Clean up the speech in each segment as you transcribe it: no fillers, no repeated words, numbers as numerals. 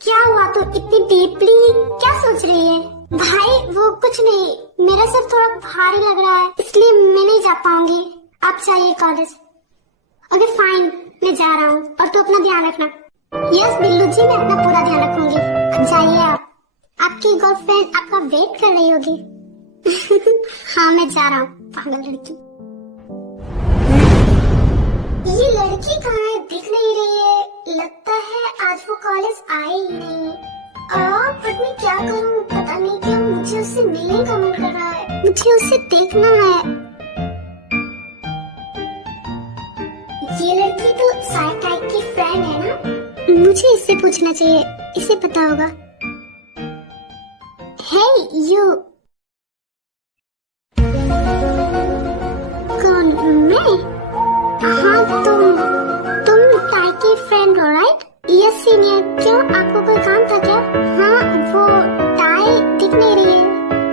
क्या हुआ? तो इतनी डीपली क्या सोच रही है? भाई वो कुछ नहीं, मेरा सर थोड़ा भारी लग रहा है इसलिए मैं नहीं जा पाऊंगी। आप जाइए कॉलेज। ओके फाइन, मैं जा रहा हूँ और तू अपना ध्यान रखना। यस बिल्लू जी, मैं अपना पूरा ध्यान रखूंगी। अब जाइए आप, आपकी गर्लफ्रेंड आपका वेट कर रही होगी। हाँ मैं जा रहा हूँ, पागल लड़की। ये लड़की कहाँ है? दिख नहीं रही है। लगता है आज वो कॉलेज आई ही नहीं। बट मैं क्या करूँ, पता नहीं क्यों मुझे उससे मिलने का मन कर रहा है। मुझे उसे देखना है। ये लड़की तो साई टाइप की फ्रेंड है ना, मुझे इससे पूछना चाहिए, इसे पता होगा। हे यू। कौन? मैं? हाँ तुम टाई की फ्रेंड हो राइट? Yes senior. क्यों, आपको कोई काम था क्या? हाँ वो टाई दिख नहीं रही है,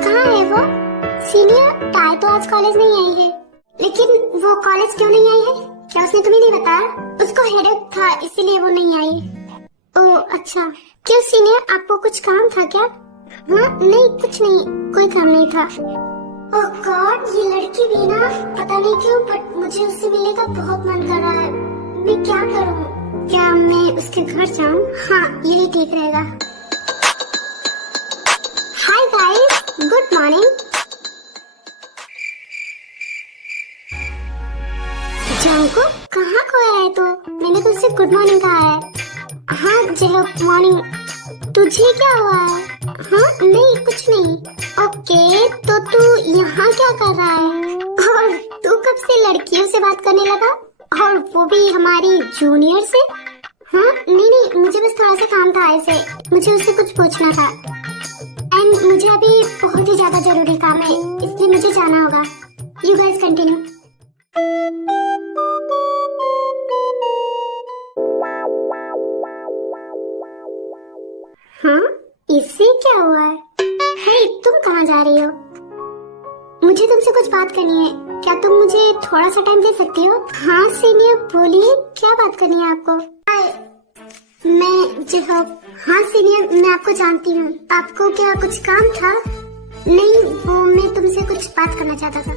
कहाँ है वो? सीनियर टाई तो आज कॉलेज नहीं आई है। लेकिन वो कॉलेज क्यों नहीं आई है? क्या उसने तुम्हें नहीं बताया? उसको हेडेक था इसीलिए वो नहीं आई। ओह अच्छा। क्यों सीनियर, आपको कुछ काम था क्या? हाँ नहीं कुछ नहीं, कोई काम नहीं था। ओह गॉड, ये लड़की भी ना, पता नहीं क्यों बट मुझे उससे मिलने का बहुत मन कर रहा है। मैं क्या करूँ? क्या मैं उसके घर जाऊँ? हाँ यही ठीक रहेगा। Hi guys, good morning. Junko कहाँ खोया है तो? मैंने तो उससे गुड मॉर्निंग कहा है। हाँ जय मॉर्निंग। तुझे क्या हुआ है? हाँ नहीं कुछ नहीं। ओके तो तू यहाँ क्या कर रहा है? और तू कब से लड़कियों से बात करने लगा, और वो भी हमारी जूनियर से? हाँ नहीं मुझे बस थोड़ा सा काम था, ऐसे मुझे उससे कुछ पूछना था। एंड मुझे अभी बहुत ही ज्यादा जरूरी काम है इसलिए मुझे जाना होगा। You guys continue. हाँ इससे क्या हुआ है? हे तुम कहाँ जा रही हो? मुझे तुमसे कुछ बात करनी है, क्या तुम मुझे थोड़ा सा टाइम दे सकती हो? हाँ सीनियर बोलिए, क्या बात करनी है आपको? मैं जो हाँ सीनियर मैं आपको जानती हूँ। आपको क्या कुछ काम था? नहीं वो मैं तुमसे कुछ बात करना चाहता था।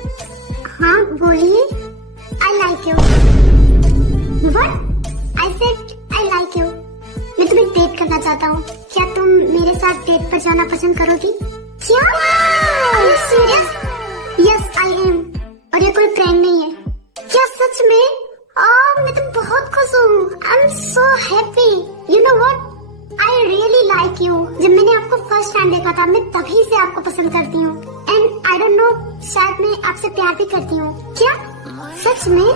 हाँ बोलिए। I like you. What? I said I like you. मैं तुम्हें डेट करना चाहता हूँ, क्या तुम मेरे साथ डेट पर जाना पसंद करोगी? क्या? Are you serious? Yes, I am. और ये कोई प्रैंक नहीं है। क्या सच में? मैं तो बहुत खुश हूँ। I'm so happy. You know what? I really like you. जब मैंने आपको फर्स्ट टाइम देखा था मैं तभी से आपको पसंद करती हूँ। And I don't know, शायद मैं आपसे प्यार भी करती हूँ। क्या? सच में?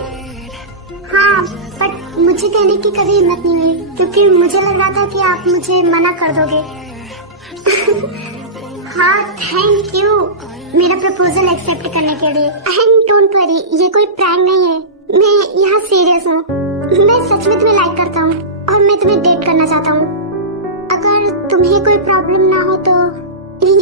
हाँ बट मुझे कहने की कभी हिम्मत नहीं हुई क्योंकि मुझे लग रहा था कि आप मुझे मना कर दोगे। हाँ थैंक यू मेरा प्रपोजल एक्सेप्ट करने के लिए। एंड डोंट वरी, ये कोई प्रैंक नहीं है, मैं यहाँ सीरियस हूँ। मैं सच में तुम्हें लाइक करता हूँ और मैं तुम्हें डेट करना चाहता हूँ। अगर तुम्हें कोई प्रॉब्लम ना हो तो।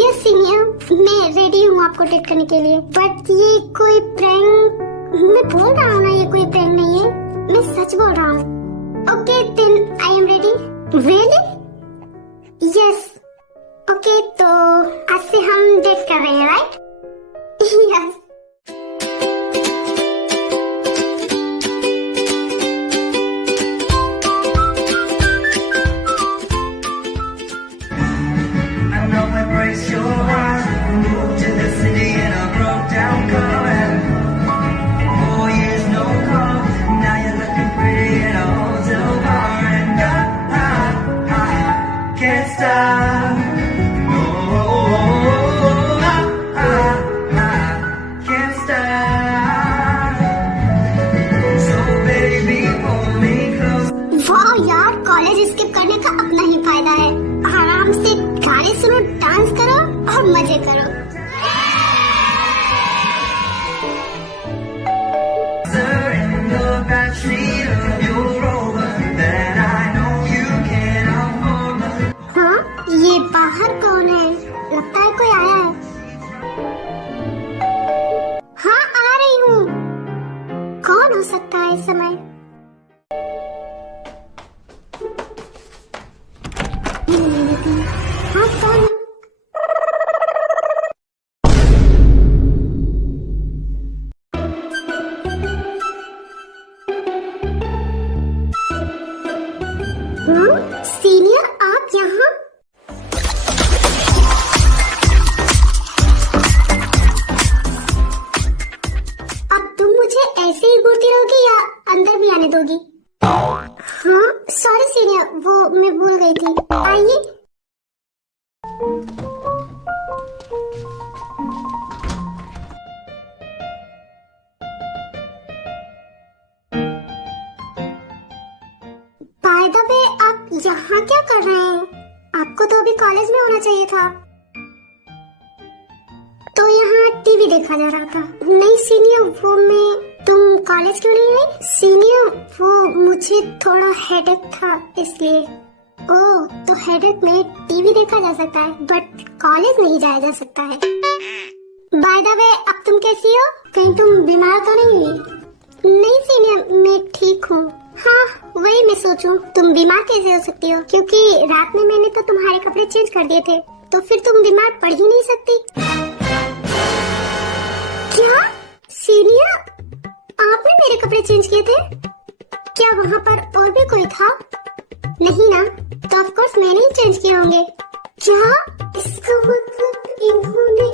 यस सीनियर मैं रेडी हूँ आपको डेट करने के लिए, बट ये कोई प्रैंक, मैं बोल रहा हूँ ना ये कोई प्रैंक नहीं है, मैं सच बोल रहा हूँ। Okay then I am ready. Really? Yes. Okay तो आज से हम डेट कर रहे हैं राइट? यस। मजे करो। हाँ ये बाहर कौन है? लगता है कोई आया है। हाँ आ रही हूँ। कौन हो सकता है इस समय? हाँ? सीनियर आप यहाँ? अब तुम मुझे ऐसे ही घूरती रहोगी या अंदर भी आने दोगी? हाँ सॉरी सीनियर, वो मैं भूल गई थी। आइए। बाय द वे आप यहाँ क्या कर रहे हैं? आपको तो अभी कॉलेज में होना चाहिए था। तो यहाँ टीवी देखा जा रहा था। नहीं सीनियर, वो मैं, तुम कॉलेज क्यों नहीं आई? सीनियर वो मुझे थोड़ा हेडेक था इसलिए। ओह, तो हेडेक में टीवी देखा जा सकता है बट कॉलेज नहीं जाया जा सकता है। बाय द वे अब तुम कैसी हो? कहीं तुम बीमार तो नहीं हुई? नहीं सीनियर, मैं ठीक हूँ। हाँ वही मैं सोचूं, तुम बीमार कैसे हो सकती हो? क्योंकि रात में मैंने तो तुम्हारे कपड़े चेंज कर दिए थे, तो फिर तुम बीमार पड़ ही नहीं सकती। क्या सीनियर, आपने मेरे कपड़े चेंज किए थे? क्या वहाँ पर और भी कोई था? नहीं ना, तो ऑफ कोर्स मैंने ही चेंज किए होंगे। क्या इसका मतलब इन्होंने?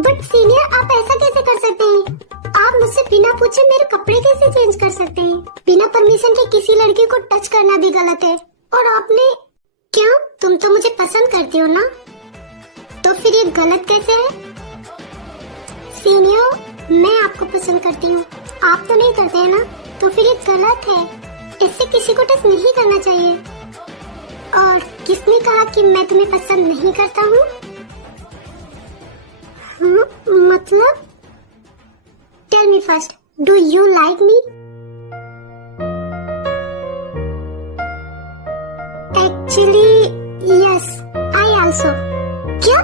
बट सीनियर आप ऐसा कैसे कर सकते हैं? आप मुझसे बिना पूछे मेरे कपड़े कैसे चेंज कर सकते हैं? बिना परमिशन के किसी लड़की को टच करना भी गलत है। और आपने, क्यों, तुम तो मुझे पसंद करती हो ना, तो फिर ये गलत कैसे है? सीनियर मैं आपको पसंद करती हूँ, आप तो नहीं करते हैं ना, तो फिर ये गलत है। इससे किसी को टच नहीं करना चाहिए। और किसने कहा कि मैं तुम्हें पसंद नहीं करता हूँ? हाँ, मतलब Tell me first, do you like me? Actually, yes, I also. क्या?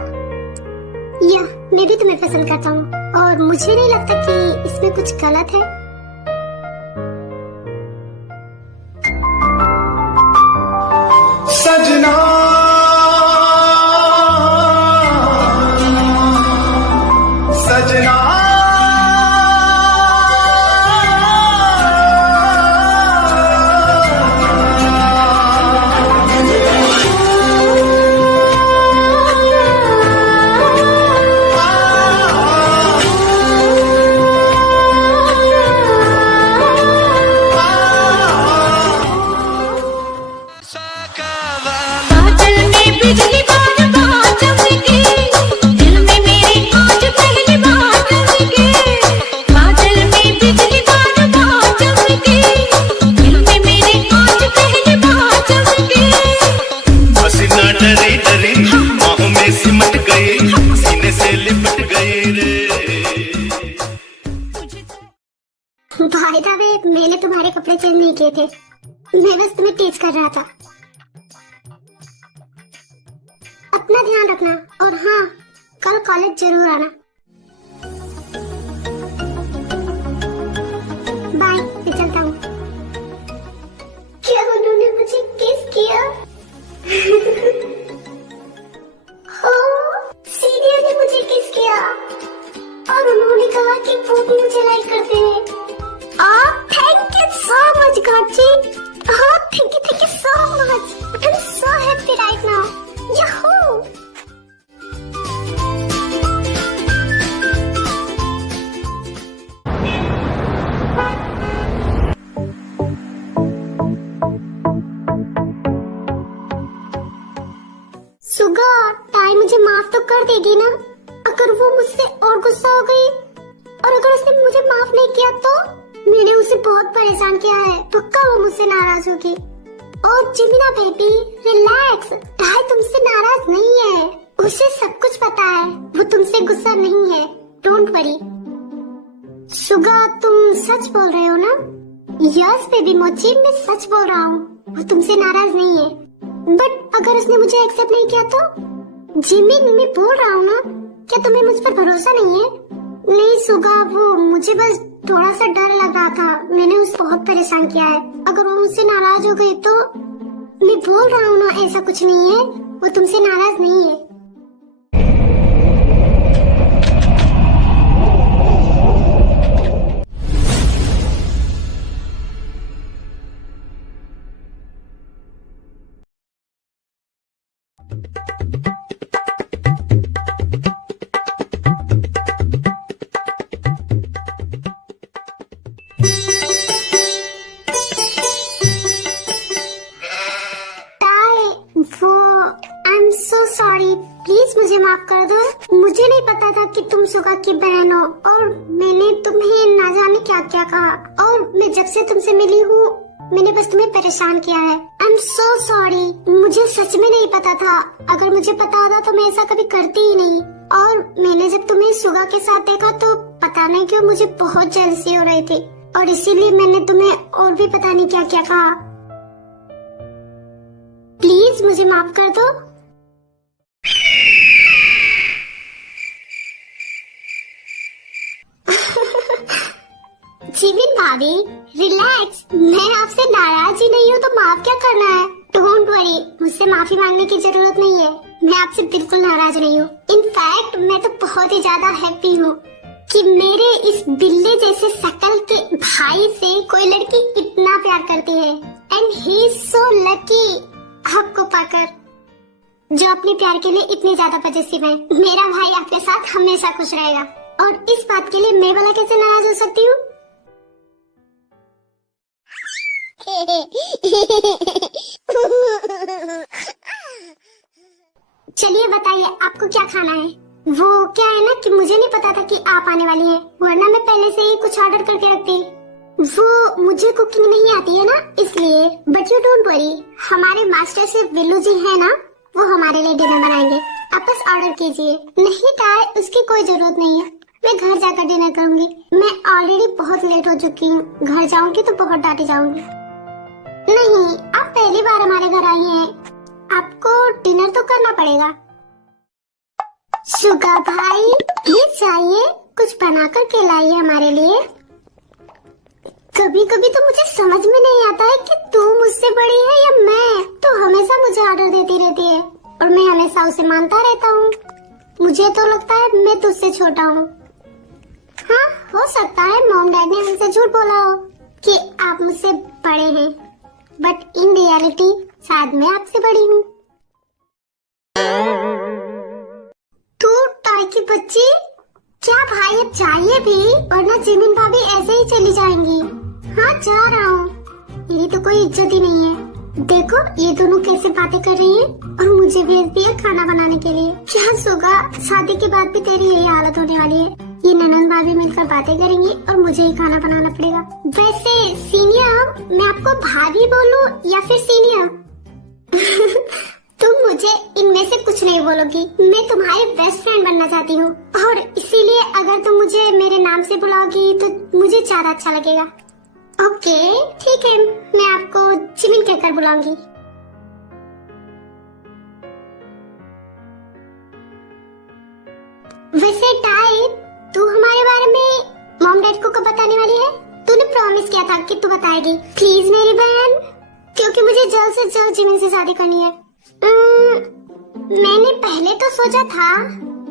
या मैं भी तुम्हें पसंद करता हूँ और मुझे नहीं लगता कि इसमें कुछ गलत है। सजना सजना बाय द वे मैंने तुम्हारे कपड़े चेंज नहीं किए थे, मैं बस तुम्हें टीज कर रहा था। अपना ध्यान रखना और हाँ कल कॉलेज जरूर आना। बाय, मैं चलता हूँ। क्या उन्होंने मुझे किस किया? सीनियर ने मुझे किस किया और उन्होंने कहा कि वो भी मुझे लाइक करते हैं। Thank you so much, Gachi. Oh, thank you so much. I'm so happy right now. Yahoo! Suga, time मुझे माफ तो कर देगी ना? अगर वो मुझसे और गुस्सा हो गई और अगर उसने मुझे माफ नहीं किया तो? मैंने उसे बहुत परेशान किया है, पक्का वो मुझसे नाराज होगी। और जिमिना बेबी रिलैक्स, टाई तुमसे नाराज नहीं है, उसे सब कुछ पता है, वो तुमसे गुस्सा नहीं है, डोंट वरी। सुगा तुम सच बोल रहे हो ना? यस बेबी मोची, मैं सच बोल रहा हूँ, वो तुमसे नाराज नहीं है। बट अगर उसने मुझे एक्सेप्ट नहीं किया तो? जिमिन मैं बोल रहा हूँ ना, क्या तुम्हें मुझ पर भरोसा नहीं है? नहीं सुगा, वो मुझे बस थोड़ा सा डर लग रहा था, मैंने उसे बहुत परेशान किया है। अगर वो मुझसे नाराज हो गई तो? मैं बोल रहा हूँ ना ऐसा कुछ नहीं है, वो तुमसे नाराज नहीं है। मुझे माफ कर दो। मुझे नहीं पता था कि तुम सुगा की बहन हो और मैंने तुम्हें ना जाने क्या क्या कहा, और मैं जब से तुमसे मिली हूँ मैंने बस तुम्हें परेशान किया है। I am so sorry. मुझे सच में नहीं पता था। अगर मुझे पता होता तो मैं ऐसा कभी करती ही नहीं। और मैंने जब तुम्हें सुगा के साथ देखा तो पता नहीं क्यों मुझे बहुत जेलसी हो रही थी, और इसीलिए मैंने तुम्हें और भी पता नहीं क्या क्या कहा। प्लीज मुझे माफ कर दो। जिमिन भाभी रिलैक्स, मैं आपसे नाराज ही नहीं हूँ तो माफ क्या करना है। डोंट वरी, मुझसे माफी मांगने की जरूरत नहीं है। मैं आपसे बिल्कुल नाराज नहीं हूँ। इनफैक्ट मैं तो बहुत ही ज्यादा हैप्पी हूँ कि मेरे इस बिल्ली जैसे शकल के भाई से कोई लड़की इतना प्यार करती है। And he is so lucky आपको पाकर, जो अपने प्यार के लिए इतनी ज्यादा पजेसिव है। मेरा भाई आपके साथ हमेशा खुश रहेगा, और इस बात के लिए मैं भला कैसे नाराज हो सकती हूँ। चलिए बताइए आपको क्या खाना है। वो क्या है ना कि मुझे नहीं पता था कि आप आने वाली हैं, वरना मैं पहले से ही कुछ ऑर्डर करके रखती। वो मुझे कुकिंग नहीं आती है ना, इसलिए। बट यू डोंट वरी, हमारे मास्टर शेफ विल्लू जी है ना, वो हमारे लिए डिनर बनाएंगे। आप बस ऑर्डर कीजिए। नहीं टाय, उसकी कोई जरूरत नहीं है। मैं घर जाकर डिनर करूंगी। मैं ऑलरेडी बहुत लेट हो चुकी हूँ। घर जाऊंगी तो बहुत डांटी जाऊंगी। नहीं, आप पहली बार हमारे घर आई हैं, आपको डिनर तो करना पड़ेगा। सुगा भाई प्लीज चाहिए, कुछ बनाकर के लाइए हमारे लिए। कभी कभी तो मुझे समझ में नहीं आता है कि तू मुझसे बड़ी है या मैं। तो हमेशा मुझे ऑर्डर देती रहती है और मैं हमेशा उसे मानता रहता हूँ। मुझे तो लगता है मैं तुझसे छोटा हूँ। हाँ, हो सकता है मॉम डैड ने हमसे झूठ बोला हो कि आप मुझसे बड़े हैं, बट इन रियलिटी शायद मैं आपसे बड़ी हूँ। तू टाई की बच्ची, क्या भाई अब चाहिए भी, वरना जिमिन भाभी ऐसे ही चली जाएंगी। हाँ जा रहा हूँ, मेरी तो कोई इज्जत ही नहीं है। देखो ये दोनों कैसे बातें कर रही है, और मुझे भेज दिया खाना बनाने के लिए। क्या सुगा, शादी के बाद भी तेरी यही हालत होने वाली है। ये ननंद भाभी मिलकर बातें करेंगी और मुझे ही खाना बनाना पड़ेगा। वैसे सीनियर, मैं आपको भाभी बोलूं या फिर सीनियर? तुम मुझे इनमें से कुछ नहीं बोलोगी। मैं तुम्हारी बेस्ट फ्रेंड बनना चाहती हूँ, और इसीलिए अगर तुम मुझे मेरे नाम से बुलाओगी तो मुझे ज्यादा अच्छा लगेगा। ओके ठीक है, मैं आपको जिमिन कहकर बुलाऊंगी। वैसे टाई, तू हमारे बारे में मॉम डैड को कब बताने वाली है? तूने प्रॉमिस किया था कि तू बताएगी। प्लीज मेरी बहन, क्योंकि मुझे जल्द से जल्द जिमिन से शादी करनी है। मैंने पहले तो सोचा था,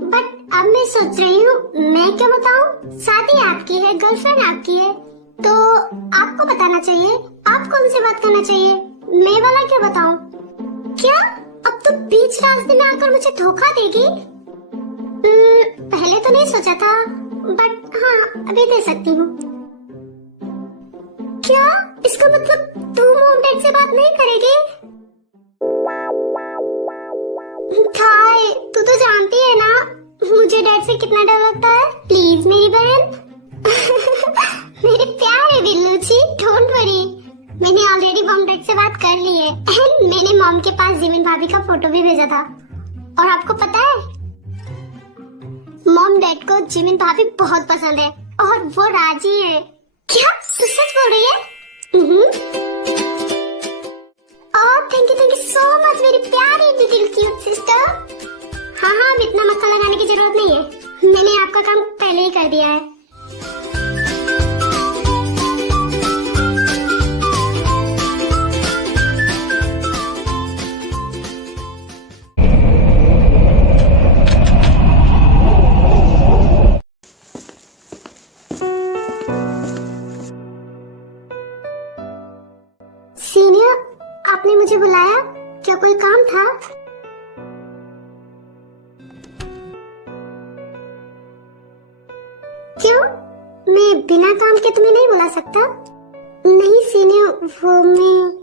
बट अब मैं सोच रही हूँ मैं क्या बताऊँ। शादी आपकी है, गर्लफ्रेंड आपकी है, तो आपको बताना चाहिए। आप कौन सी बात करना चाहिए, मैं वाला क्या बताऊँ? क्या अब तो बीच रास्ते में आकर मुझे धोखा देगी? पहले तो नहीं सोचा था, बट हाँ अभी दे सकती हूँ। क्या इसका मतलब तू मॉम डैड से बात नहीं करेगी? थाई, तू तो जानती है ना मुझे डैड से कितना डर लगता है। प्लीज मेरी बहन। मेरे प्यारे बिल्लू जी, डोंट वरी, मैंने ऑलरेडी मॉम डैड से बात कर ली है। एंड मैंने मॉम के पास जिमिन भाभी का फोटो भी भेजा था। और आपको पता है, मॉम डैड को जिमिन भाभी बहुत पसंद है और वो राजी है। क्या तू सच बोल रही है? थैंक यू सो मच मेरी प्यारी लिटिल क्यूट सिस्टर। हाँ हाँ, इतना मक्खन लगाने की जरूरत नहीं है, मैंने आपका काम पहले ही कर दिया है। सीनियर, आपने मुझे बुलाया, क्या कोई काम था? क्यों? मैं बिना काम के तुम्हें नहीं बुला सकता। नहीं सीनियर, वो मैं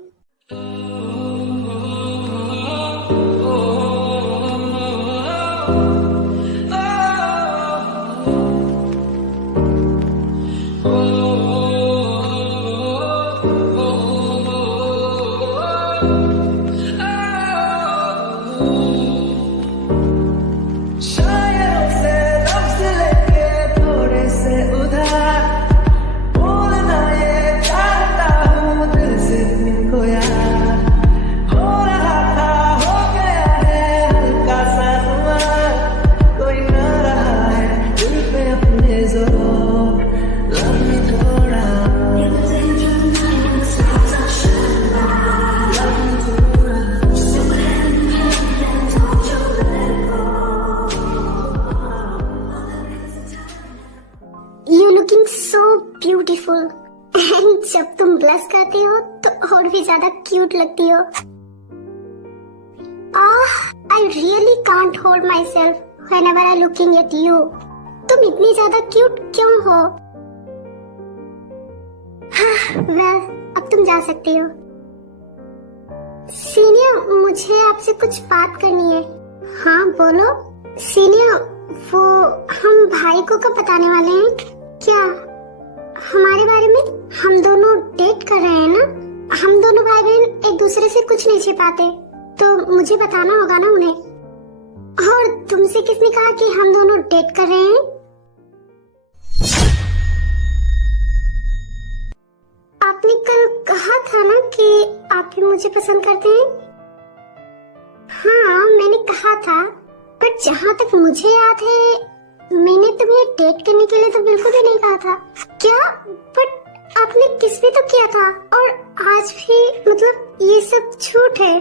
शायरों से लफ्ज लेके थोड़े से उधार बोलना ये चाहता हूँ दिल से तुमको यार हो रहा था हो गया है हल्का सा तुम्हार कोई ना रहा है दिल पे अपने जोर लम्बी थोड़ा you looking so beautiful and जब तुम ब्लश करती हो तो और भी ज्यादा क्यूट लगती हो। I really can't hold my self whenever I looking at you. तुम इतनी ज्यादा क्यूट क्यों हो? वेल, अब तुम जा सकती हो। सीनियर, मुझे आपसे कुछ बात करनी है। हाँ बोलो। सीनियर, वो हम भाई को कब बताने वाले हैं? क्या हमारे बारे में? हम दोनों डेट कर रहे हैं ना? हम दोनों भाई बहन एक दूसरे से कुछ नहीं छिपाते, तो मुझे बताना होगा ना उन्हें। और तुमसे किसने कहा कि हम दोनों डेट कर रहे हैं? आपने कल कहा था ना कि आप भी मुझे पसंद करते हैं। हाँ, मैंने कहा था, पर जहाँ तक मुझे याद है मैंने तुम्हें डेट करने के लिए तो बिल्कुल भी नहीं कहा था। क्या? बट आपने किस भी तो किया था, और आज भी, मतलब ये सब झूठ है।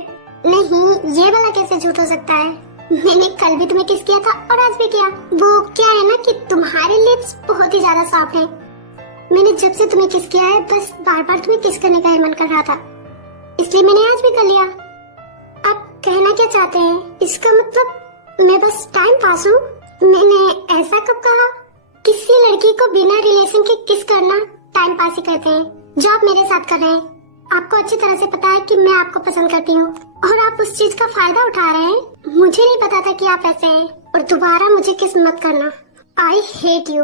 नहीं, ये वाला कैसे झूठ हो सकता है? मैंने कल भी तुम्हें किस किया था और आज भी किया। वो क्या है ना कि तुम्हारे लिप्स बहुत ही ज्यादा सॉफ्ट हैं। मैंने जब से तुम्हें किस किया है बस बार बार तुम्हें किस करने का ही मन कर रहा था, इसलिए मैंने आज भी कर लिया। आप कहना क्या चाहते हैं? इसका मतलब मैं बस टाइम पास हूँ? मैंने ऐसा कब कहा? किसी लड़की को बिना रिलेशन के किस करना टाइम पास ही कहते हैं, जो आप मेरे साथ कर रहे हैं। आपको अच्छी तरह से पता है कि मैं आपको पसंद करती हूँ और आप उस चीज का फायदा उठा रहे हैं। मुझे नहीं पता था कि आप ऐसे हैं, और दोबारा मुझे किस मत करना। I hate you.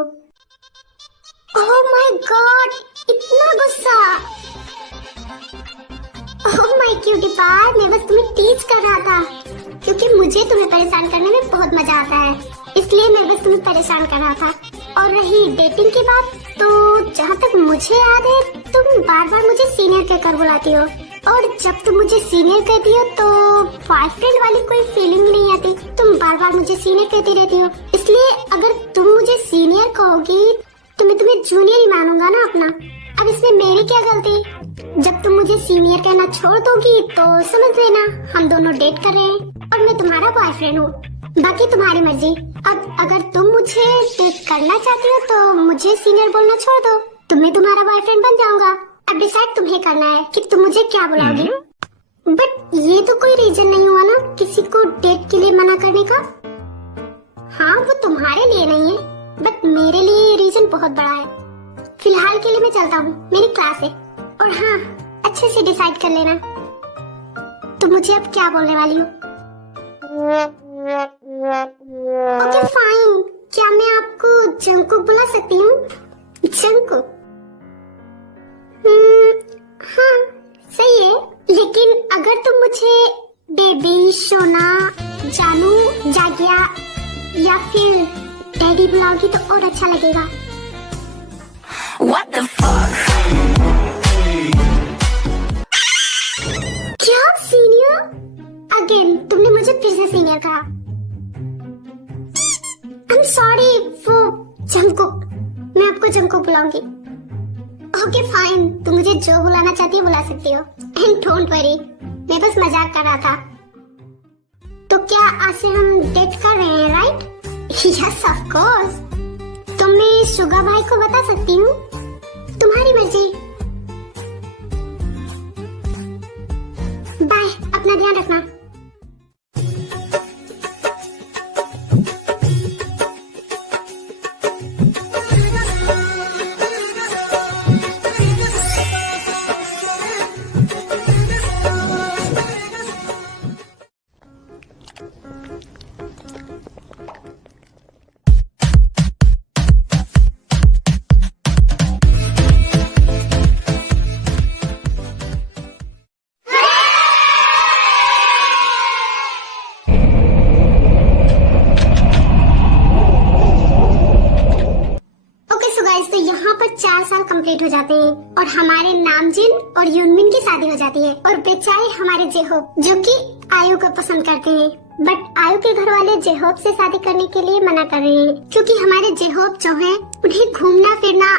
Oh my God, इतना गुस्सा। ओह माय क्यूटी पाई, मैं बस तुम्हें टीच कर रहा था, क्योंकि मुझे तुम्हें परेशान करने में बहुत मजा आता है, इसलिए मैं बस तुम्हें परेशान कर रहा था। और रही डेटिंग की बात, तो जहाँ तक मुझे याद है तुम बार बार मुझे सीनियर कहकर बुलाती हो, और जब तुम मुझे सीनियर कहती हो तो बॉयफ्रेंड वाली कोई फीलिंग नहीं आती। तुम बार बार मुझे सीनियर कहती रहती हो, इसलिए अगर तुम मुझे सीनियर कहोगी तो मैं तुम्हें जूनियर ही मानूंगा ना अपना। अब इसमें मेरी क्या गलती? जब तुम मुझे सीनियर कहना छोड़ दोगी तो समझ लेना हम दोनों डेट कर रहे हैं और मैं तुम्हारा बॉयफ्रेंड हूँ। बाकी तुम्हारी मर्जी। अब अगर तुम मुझे डेट करना चाहती हो तो मुझे सीनियर बोलना छोड़ दो, तो मैं तुम्हारा बॉयफ्रेंड बन जाऊंगा। अब डिसाइड तुम्हें करना है कि तुम मुझे क्या बुलाओगी। बट ये तो कोई रीजन नहीं हुआ ना किसी को डेट के लिए मना करने का। हाँ, वो तुम्हारे लिए नहीं है, बट मेरे लिए रीजन बहुत बड़ा है। फिलहाल के लिए मैं चलता हूँ, मेरी क्लास है। और हाँ, अच्छे से डिसाइड कर लेना तो मुझे अब क्या बोलने वाली हो। ओके फाइन, क्या मैं आपको जंकुक बुला सकती हूँ? जंकुक? हाँ सही है, लेकिन अगर तुम मुझे बेबी, सोना, जानू, जागिया या फिर डैडी बुलाओगी तो और अच्छा लगेगा। What the fuck? क्या सीनियर? अगेन तुमने मुझे फिर से सीनियर कहा। I'm sorry, वो जंकुक, मैं आपको जंकुक बुलाऊंगी। ओके फाइन, तुम मुझे जो बुलाना चाहती हो बुला सकती हो। एंड डोंट वरी, मैं बस मजाक कर रहा था। तो क्या आज से हम डेट कर रहे हैं, राइट? Yes of course. तो मैं शुगा भाई को बता सकती हूँ? तुम्हारी मर्जी। बाय, अपना ध्यान रखना। कंप्लीट हो जाते हैं और हमारे नामजिन और यूनमिन की शादी हो जाती है। और बेचारे हमारे जेहोब जो कि आयु को पसंद करते हैं, बट आयु के घर वाले जेहोब से शादी करने के लिए मना कर रहे हैं, क्योंकि हमारे जेहोब जो है उन्हें घूमना फिरना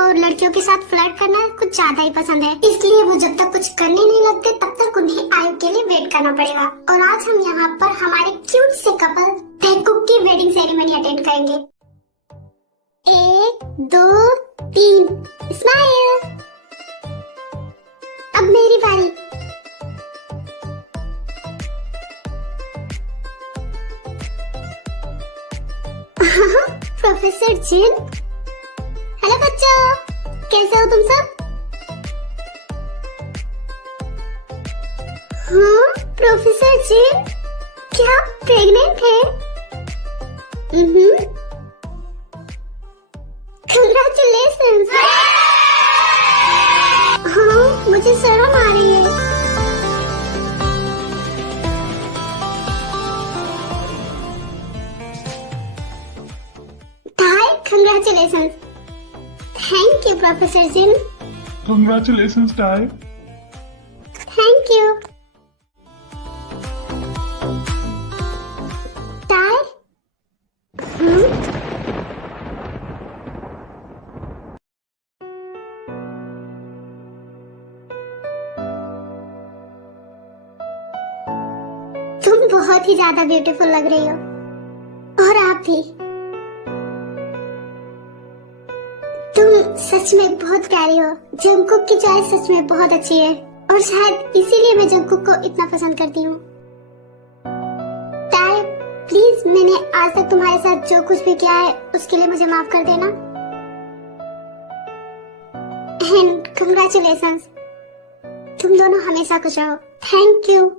और लड़कियों के साथ फ्लर्ट करना कुछ ज्यादा ही पसंद है। इसलिए वो जब तक कुछ करने नहीं लगते तब तक उन्हें आयु के लिए वेट करना पड़ेगा। और आज हम यहाँ पर हमारे क्यूट से कपल तहकुक की वेडिंग सेरेमनी अटेंड करेंगे। 1 2 3 स्माइल। अब मेरी बारी। प्रोफेसर जिन, हेलो बच्चों, कैसे हो तुम सब? हाँ प्रोफेसर जिन, क्या आप प्रेग्नेंट हैं? कंग्रेचुलेशंस। हाँ मुझे शर्म आ रही है। Congratulations. Thank you, Professor Jin. Congratulations, Ty. Thank you. Ty? तुम बहुत ही ज्यादा ब्यूटीफुल लग रही हो, और आप भी। तुम सच में बहुत प्यारी हो। जंगकुक की चॉइस सच में बहुत अच्छी है, और शायद इसीलिए मैं जंगकुक को इतना पसंद करती हूँ। ताई, प्लीज मैंने आज तक तुम्हारे साथ जो कुछ भी किया है उसके लिए मुझे माफ कर देना। And congratulations. तुम दोनों हमेशा खुश रहो। Thank you.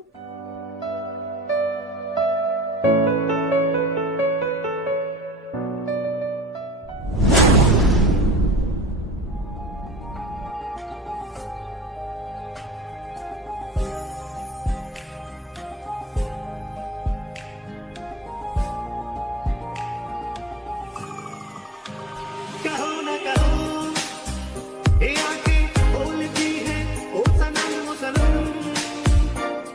कहो न कहो, ये आंखें बोलती हैं, ओ सनम ओ सनम,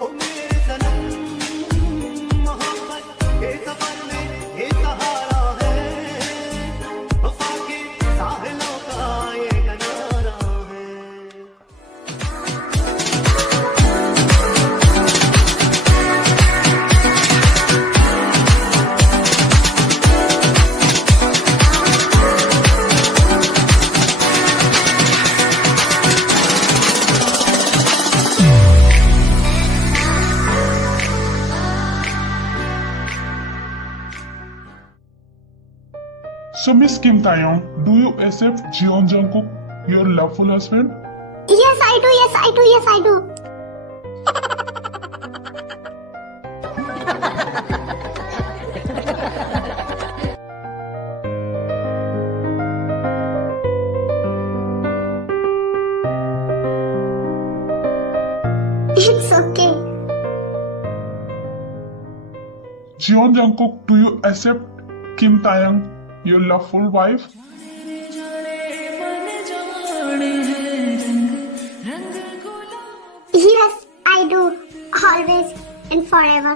ओ मेरे सनम। मोहब्बत के सफर में ये सहारा है, वफा के साहिलों का ये किनारा है। So, Miss Kim Taeyong, do you accept Jeon Jungkook, your loveful husband? Yes, I do. Yes, I do. Yes, I do. It's okay. Jeon Jungkook, do you accept Kim Taeyong, your loveful wife? Yes, I do. Always and forever.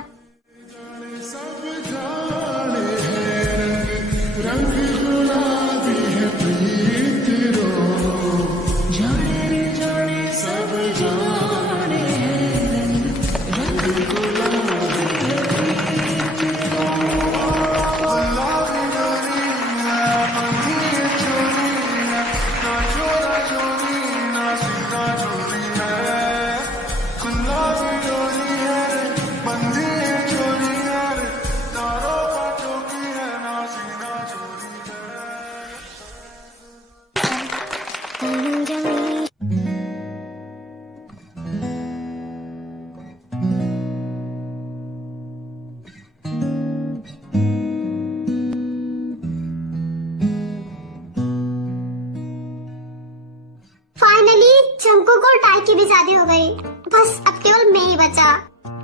Jungkook और tie की भी शादी हो गई। बस अब केवल मैं ही बचा।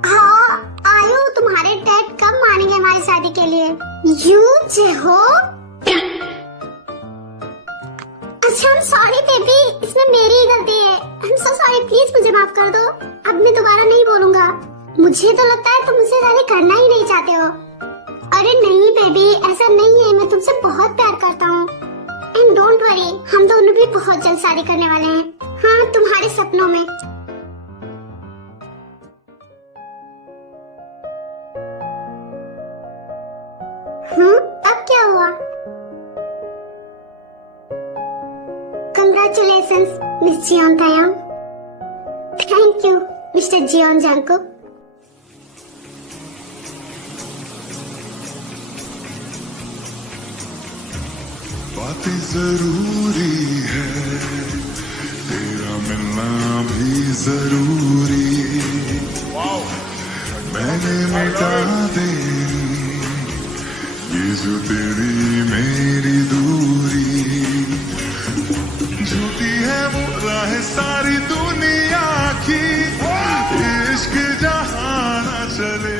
हाँ आयु, तुम्हारे डैड कब मानेंगे हमारी शादी के लिए? यू जेहो? अच्छा अच्छा सॉरी बेबी, इसमें मेरी ही गलती है। I'm so sorry, प्लीज मुझे माफ कर दो। अब मैं दोबारा नहीं बोलूंगा। मुझे तो लगता है तुम मुझसे शादी करना ही नहीं चाहते हो। अरे नहीं बेबी, ऐसा नहीं है, मैं तुमसे बहुत प्यार करता हूँ। एंड डोंट वरी, हम दोनों भी बहुत जल्द शादी करने वाले हैं। हाँ, तुम्हारे सपनों में। अब क्या हुआ? Congratulations miss Jeon Taeyang. Thank you mister Jeon Jungkook. बातें जरूरी है, तेरा मिलना भी जरूरी। मैंने मिटा देनी ये जो तेरी मेरी दूरी। झूठी है वो राह सारी दुनिया की, इश्क जहां न चले